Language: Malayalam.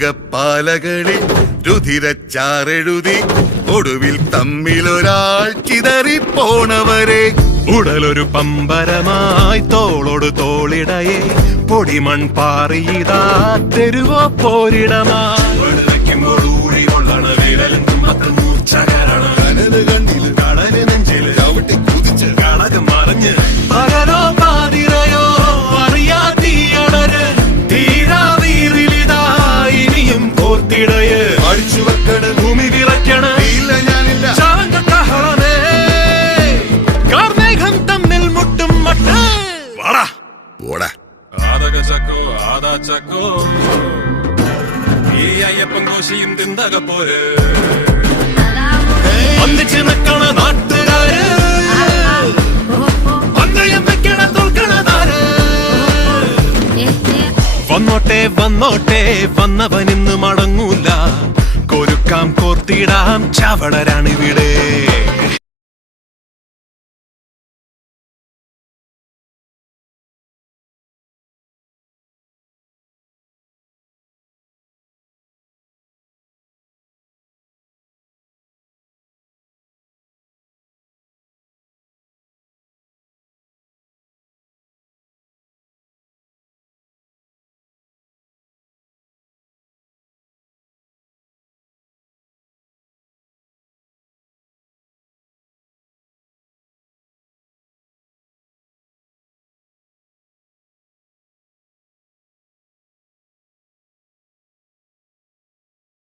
പുസ്തകപ്പാലകളിൽ രുധിരച്ചാറെഴുതി ഒടുവിൽ തമ്മിലൊരാൾ ചിതറിപ്പോണവരെ ഉടലൊരു പമ്പരമായി തോളോട് തോളിടയെ പൊടിമൺ പാറിയതാ തെരുവോ പോരിടമായി കടല് നെഞ്ചില് ചവിട്ടി കുതിച്ച് കളകം മറിഞ്ഞ് പകരോ പാതിരയോ അറിയാതീയടര് തീരാ വീറിലിതാ ഇനിയും കോർത്തിടയ് അടിച്ചു വെക്കണ ഭൂമി വിറയ്ക്കണ ഇല്ല ഞാനില്ല ചാങ്കട്ടഹളമേ കാർമേഘം തമ്മിൽ മുട്ടും മട്ട് വാടാ ഓടാ ആദകച്ചക്കോ ആദാച്ചക്കോ ഈ അയ്യപ്പൻ കോശിയും തിന്തക പോര് ഒന്നിച്ച് നിൽക്കണ നാട്ടുകാര് ഒന്നയം വെക്കണ തോൽക്കണതാര് വന്നോട്ടെ വന്നോട്ടെ വന്നവനിന്ന് മടങ്ങൂല കൊരുക്കാം കോർത്തിടാം ചവളരാണിവിടെ